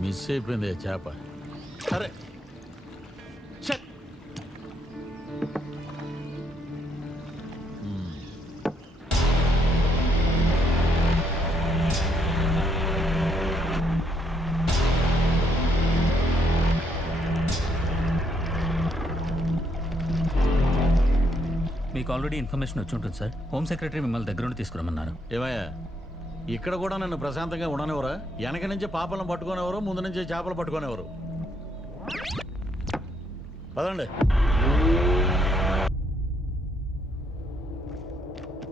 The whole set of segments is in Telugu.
మిస్ అయిపోయింది ఆ చేప! మ్మ్. మీకు ఆల్రెడీ ఇన్ఫర్మేషన్ వచ్చి ఉంటుంది సార్ హోమ్ సెక్రటరీ మిమ్మల్ని దగ్గర నుండి తీసుకురమ్మన్నారు ఏమయ్యా ఇక్కడ కూడా నన్ను ప్రశాంతంగా ఉండనివరా వెనక నుంచి పాపలను పట్టుకునేవారు ముందు నుంచి చేపలు పట్టుకునేవారు. పదండి.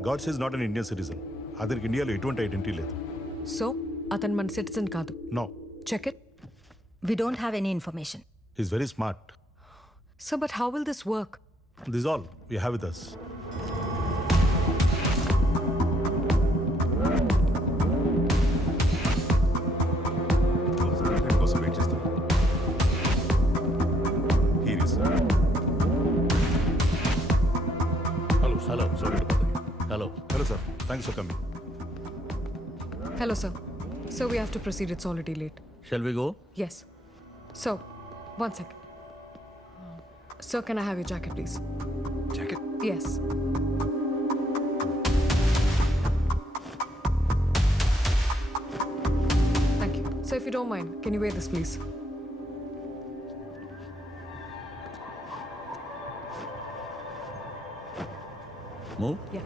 Godse is not an Indian citizen. అతనికి ఇండియాలో ఎటువంటి ఐడెంటిటీ లేదు. సో అతను మన సిటిజన్ కాదు. No. Check it We don't have any information. Is very smart so but how will this work this all we have with us Hello, sir. Thanks for coming. Hello, sir. So we have to proceed. It's already late. Shall we go? Yes. So, one second. Sir, can I have your jacket, please? Jacket? Yes. Thank you. So, if you don't mind, can you wear this, please? Move? Yeah.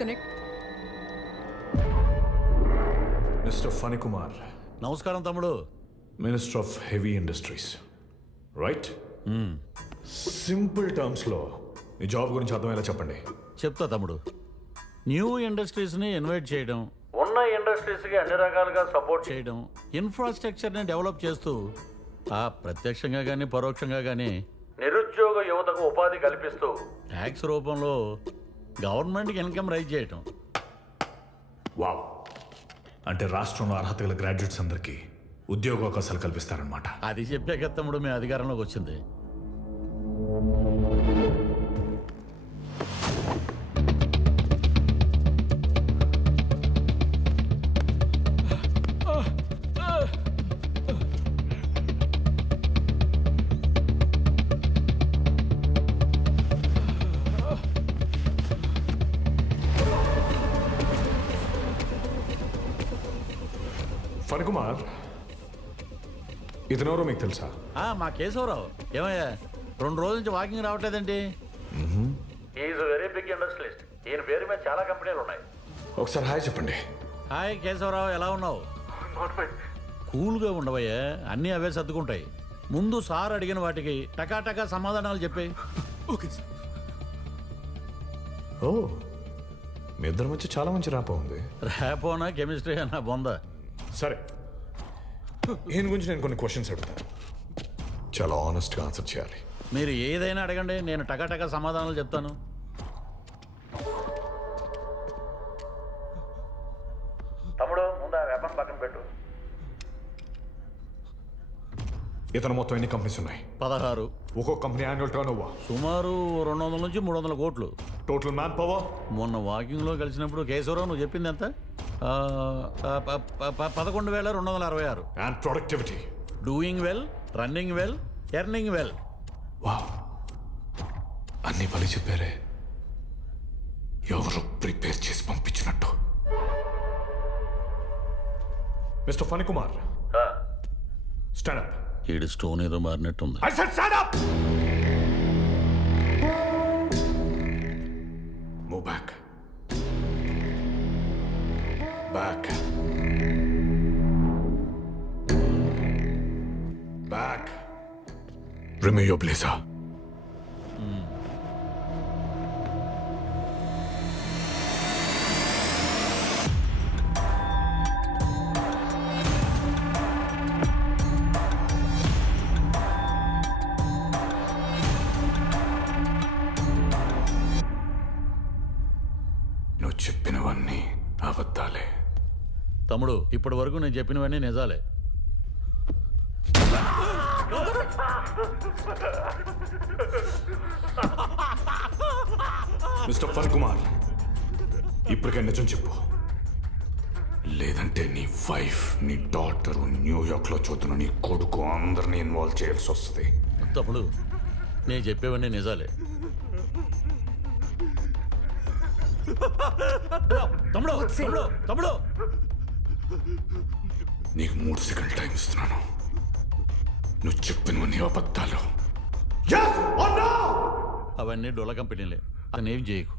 Connect. Mister Phanikumar నమస్కారం తమ్ముడు. Minister of heavy industries right simple టర్మ్స్లో మీ జాబ్ గురించి అర్థమయ్యేలా చెప్పండి. చెప్తా తమ్ముడు. న్యూ ఇండస్ట్రీస్ని ఇన్వైట్ చేయడం ఉన్న ఇండస్ట్రీస్కి అన్ని రకాలుగా సపోర్ట్ చేయడం ఇన్ఫ్రాస్ట్రక్చర్ని డెవలప్ చేస్తూ ఆ ప్రత్యక్షంగా కానీ పరోక్షంగా కానీ నిరుద్యోగ యువతకు ఉపాధి కల్పిస్తూ ట్యాక్స్ రూపంలో గవర్నమెంట్కి ఇన్కమ్ రైజ్ చేయటం. వావ్. అంటే రాష్ట్రంలో అర్హత గల గ్రాడ్యుయేట్స్ అందరికీ ఉద్యోగ అవకాశాలు కల్పిస్తారనమాట అది చెప్పే కదా తమ్ముడు మీ అధికారంలోకి వచ్చింది. ఫణికుమార్ ఇతనెవరో మీకు తెలుసా? ఆ, మా కేశవరావు. ఏమయ్యా రెండు రోజుల నుంచి వాకింగ్ రావట్లేదండి? ఈజ్ వెరీ బిగ్ ఇండస్ట్రియలిస్ట్ ఈయన పేరు మీద చాలా కంపెనీలు ఉన్నాయి. ఒకసారి హాయ్ చెప్పండి. హాయ్ కేశవరావు ఎలా ఉన్నావు? కూల్గా ఉండవయ్యా అన్నీ అవే సర్దుకుంటాయి. ముందు సార్ అడిగిన వాటికి టకాటకా సమాధానాలు చెప్పాయి ఓకే సార్. ఓ మీ ఇద్దరి మధ్య చాలా మంచి రాప ఉంది. రేపోనా కెమిస్ట్రీ అన్న బొంద? సరే. ఈయన గురించి నేను కొన్ని క్వశ్చన్స్ అడుగుతాను. చాలా ఆనెస్ట్గా ఆన్సర్ చేయాలి. మీరు ఏదైనా అడగండి నేను టకాటకా సమాధానాలు చెప్తాను. తమ్ముడు ముందు ఆ వెపన్ పక్కన పెట్టు. ఇతను మొత్తం ఎన్ని కంపెనీస్ ఉన్నాయి? పదహారు. ఒక్కొక్క కంపెనీ యాన్యువల్ టర్న్ ఓవర్ సుమారు రెండు వందల నుంచి మూడు వందల కోట్లు. టోటల్ మ్యాన్ పవర్ మొన్న వాకింగ్లో కలిసినప్పుడు కేశవరావు నువ్వు చెప్పింది ఎంత? పదకొండు వేల రెండు వందల అరవై ఆరు. And productivity doing well running well earning well వా అన్ని పని చెప్పారే. ఎవరు ప్రిపేర్ చేసి పంపించినట్టు? మిస్టర్ ఫణికుమార్. స్టాండ్ అప్ ఈడు స్టోన్ ఏదో మారినట్టుంది. Remove your blazer. నువ్వు తమ్ముడు ఇప్పటి వరకు నేను చెప్పినవన్నీ నిజాలే మిస్టర్ ఫన్ కుమార్ ఇప్పటికే నిజం చెప్పు. లేదంటే నీ వైఫ్ నీ డాటర్ న్యూయార్క్లో చూస్తున్న నీ కొడుకు అందరినీ ఇన్వాల్వ్ చేయాల్సి వస్తుంది. తమ్ముడు నేను చెప్పేవన్నీ నిజాలే. తమ్ముడు తమ్ముడు తమ్ముడు. నీకు మూడు సెకండ్ టైం ఇస్తున్నాను. నువ్వు చెప్పినవన్నీ అబద్ధాలు అవన్నీ డొల కంపెనీలే అతను ఏం చేయకు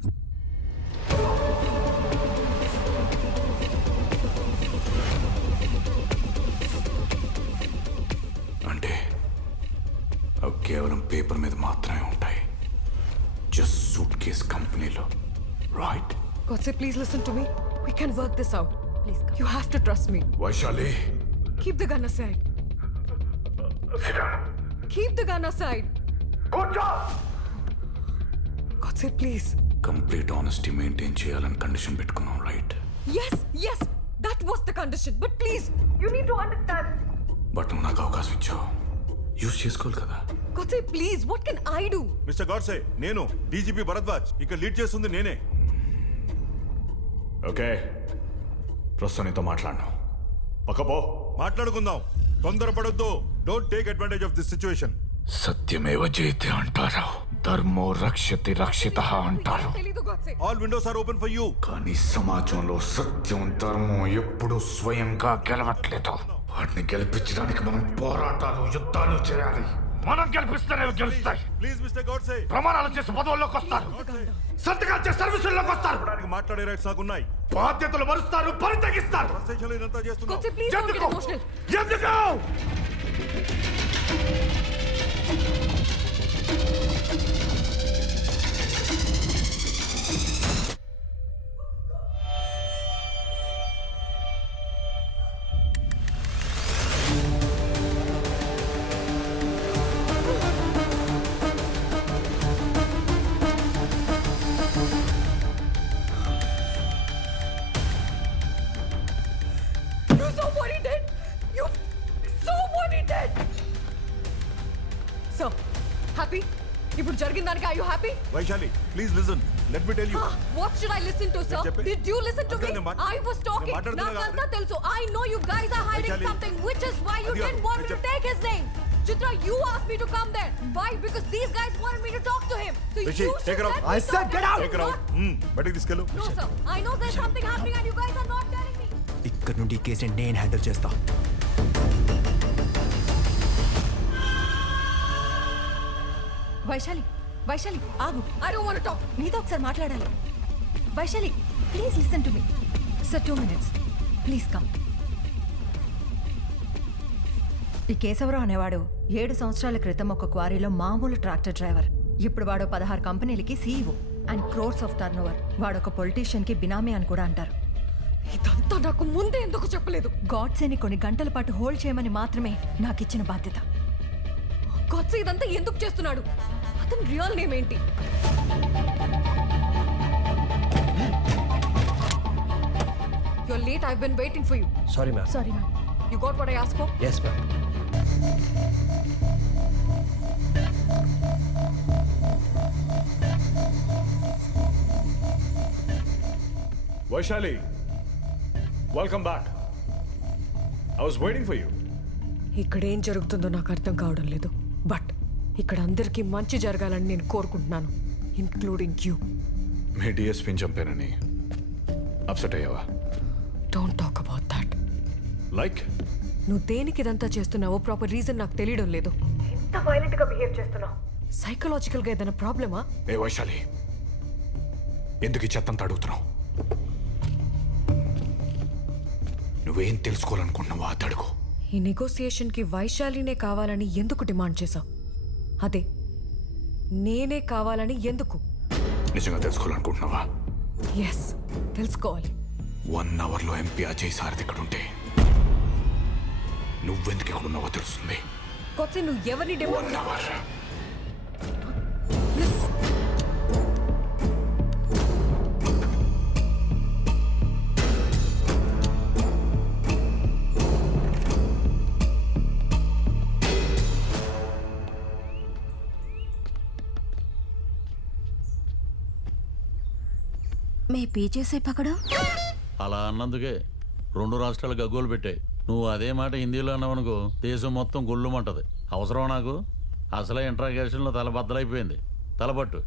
అంటే అవి కేవలం పేపర్ మీద మాత్రమే ఉంటాయి జస్ట్ సూట్ కేస్ కంపెనీలో right please listen to me. We can work this out. Please come. You have to trust me. Vaishali Keep the gun aside. Keep the gun aside. Godse, please. Complete honesty maintain చేయాలని కండిషన్ పెట్టుకున్నాం right Yes, yes, that was the condition. But please, you need to understand. But నువ్వు నాకు అవకాశం ఇచ్చావు యూజ్ చేసుకోవాలి కదా Godse, please, what can I do? Mister Godse నేను డీజీపీ భరద్వాజ్ ఇక్కడ లీడ్ చేస్తుంది నేనే ఓకే ప్రస్తుతం నీతో మాట్లాడను పక్కపో మాట్లాడుకుందాం తొందరపడొద్దు don't take advantage of this situation సత్యమేవ జయతే అంటారు ధర్మో రక్షతి రక్షిత అంటారు. All windows are open for you కానీ సమాజంలో సత్యం ధర్మం ఎప్పుడూ స్వయంగా గెలవట్లేదు. వాటిని గెలిపించడానికి మనం పోరాటాలు యుద్ధాలు చేయాలి. మనం గెలిపిస్తేనే గెలుస్తాయి. Please mister Godse. ప్రమాణాలు చేసి పదవుల్లోకి వస్తారు. సంతకాలు చేసి సర్వీసుల్లోకి వస్తారు. మాట్లాడే రైట్స్ నాకున్నాయి. బాధ్యతలు మరుస్తారు get emotional. ఎందుకు? Thank you. జరిగిన దానికి are you happy? Vaishali please listen let me tell you What should I listen to, sir? చెప్పే. Did you listen to అక్క, me? నేను మాట్- I was talking. నేను మాట్లాడుతున్నా నాకంతా. తెలుసు. I know you guys are hiding Vaishali. something, which is why you అది didn't కాదు. want me నేను to చెప్- take his name. Chitra, you asked me to come there. Why? Because these guys wanted me to talk to him. So Rishi, you take should her out. let me I talk to him. Take out బయటకి తీసుకెళ్ళు No, sir. I know there's something happening and you guys are not telling me. ఇక్కడ నుండి ఈ కేసుని నేను హ్యాండిల్ చేస్తా వైశాలి వైశాలి ఆగు. Don't want to talk. నీతో ఒకసారి మాట్లాడాలి. Vaishali please listen to me sir two minutes please come ఈ కేశవరావు అనేవాడు ఏడు సంవత్సరాల క్రితం ఒక క్వారీలో మామూలు ట్రాక్టర్ డ్రైవర్. ఇప్పుడు వాడు పదహారు కంపెనీలకి CEO and crores of turnover వాడు ఒక పొలిటీషియన్కి బినామీ అని కూడా అంటారు. ఇదంతా నాకు ముందే ఎందుకు చెప్పలేదు? గాడ్సేని కొన్ని గంటల పాటు హోల్డ్ చేయమని మాత్రమే నాకు ఇచ్చిన బాధ్యత ఇదంతా ఎందుకు చేస్తున్నాడు? అతని రియల్ నేమ్ ఏంటి You're late. I've been waiting for you. Sorry ma'am sorry ma'am You got what I asked for? Yes ma'am Vaishali welcome back I was waiting for you ఇక్కడ ఏం జరుగుతుందో నాకు అర్థం కావడం లేదు బట్ ఇక్కడ అందరికీ మంచి జరగాలని నేను కోరుకుంటున్నాను ఇన్క్లూడింగ్ యూ మీ డిఎస్పీని చంపానని అప్సెట్ అయ్యావా? Don't talk about that like నువ్వు దేనికి ఇదంతా చేస్తున్నావో ప్రాపర్ రీజన్ నాకు తెలియడం లేదు. ఎంత వైలెంట్గా బిహేవ్ చేస్తున్నావు. సైకలాజికల్గా ఏదైనా ప్రాబ్లమా ఏ వైశాలి ఎందుకు ఈ చెత్తంతా అడుగుతున్నావు? నువ్వేం తెలుసుకోవాలనుకుంటున్నావో అడుగు ఈ నెగోసియేషన్కి వైశాలినే కావాలని ఎందుకు డిమాండ్ చేశావు? అదే నేనే కావాలని ఎందుకు? నిజంగా తెలుసుకోవాలనుకుంటున్నావా? ఎస్ తెలుసుకోవాలి. వన్ అవర్లో ఎంపీ అజయ్ సారథి ఇక్కడ ఉంటే నువ్వెందుకు ఇక్కడ ఉన్నావో తెలుస్తుంది. కొత్త నువ్వు ఎవరిని వన్ అవర్ పీచేసే పకడు అలా అన్నందుకే రెండు రాష్ట్రాలు గగ్గోలు పెట్టాయి. నువ్వు అదే మాట హిందీలో అన్నావనుకో దేశం మొత్తం గుళ్ళుమంటది. అవసరం నాకు? అసలే ఇంట్రాగేషన్లో తల బద్దలైపోయింది. తలపట్టు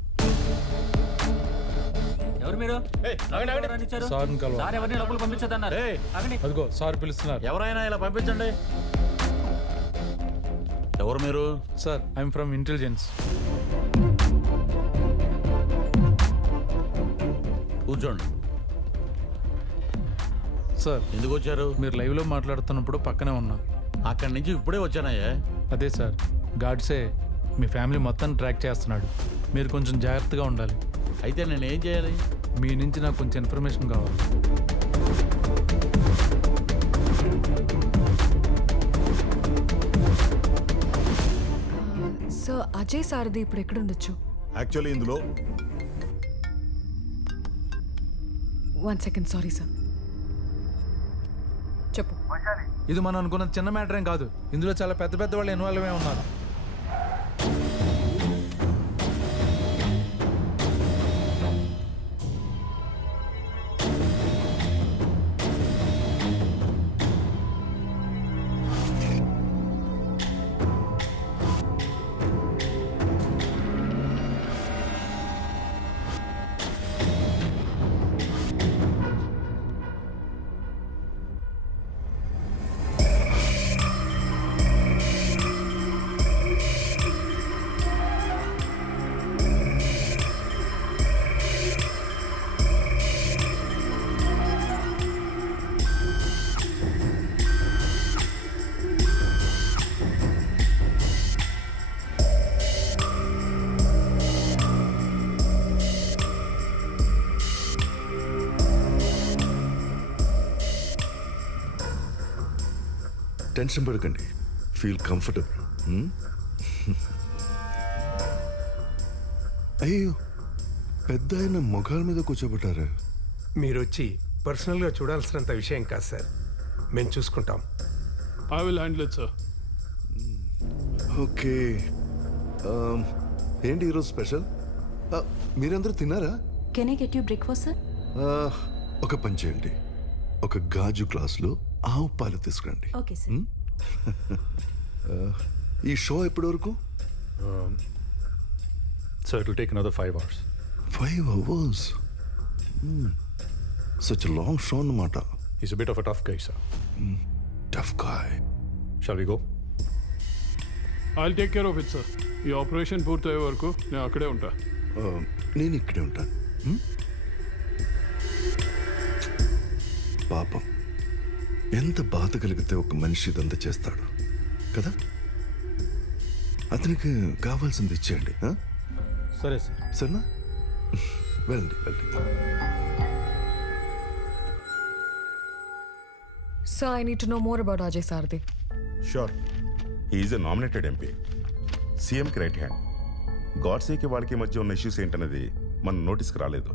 సార్ పిలుస్తున్నారు. ఎవరైనా ఇలా పంపించండి. ఎవరు మీరు? Sir I'm from intelligence. కూర్చోండి. సార్ ఎందుకు వచ్చారు? మీరు లైవ్లో మాట్లాడుతున్నప్పుడు పక్కనే ఉన్నా. అక్కడి నుంచి ఇప్పుడే వచ్చానయ్యా. అదే సార్ గాడ్సే మీ ఫ్యామిలీ మొత్తం ట్రాక్ చేస్తున్నాడు. మీరు కొంచెం జాగ్రత్తగా ఉండాలి. అయితే నేను ఏం చేయాలి? మీ నుంచి నాకు కొంచెం ఇన్ఫర్మేషన్ కావాలి. సో అజయ్ సారథి ఇప్పుడు ఎక్కడుండొచ్చు యాక్చువల్లీ ఇందులో వన్ సెకండ్ సారీ సార్ చెప్పు. ఇది మనం అనుకున్న చిన్న మ్యాటర్ ఏం కాదు. ఇందులో చాలా పెద్ద పెద్ద వాళ్ళు ఇన్వాల్వ్ అయి ఉన్నారు. టెన్షన్ పడకండి. Feel comfortable hmm? అయ్యో పెద్ద ఆయన ముఖాల మీద కూర్చోబెట్టారా. మీరు వచ్చి పర్సనల్గా చూడాల్సినంత విషయం కాదు సార్. మేము చూసుకుంటాం. I will handle it sir okay. ఏంటి ఈరోజు స్పెషల్? మీరందరూ తిన్నారా? Can I get you breakfast sir ఒక పని చేయండి ఒక గాజు గ్లాస్లో ఆవు పాలు తీసుకురండి. ఈ షో ఎప్పటి వరకు? So it take another five hours five hours such long show అన్నమాట. Is bit of a tough guy sir tough guy shall we go I'll take care of it sir ఈ ఆపరేషన్ పూర్తయ్యే వరకు నేను అక్కడే ఉంటా. Uh, నేను ఇక్కడే ఉంటాను hmm? పాపం. ఎంత బాధ కలిగితే ఒక మనిషి ఇదంతా చేస్తాడు కదా? అతనికి కావాల్సింది ఇచ్చేయండి? సరే సార్. సరేనా? వెళ్ళండి వెళ్ళండి. So I need to know more about Ajay Sarathi sure is a nominated MP సీఎంకి right hand గాడ్సేకి వాళ్ళకి మధ్య ఉన్న ఇష్యూస్ ఏంటనేది మన నోటీస్కి రాలేదు.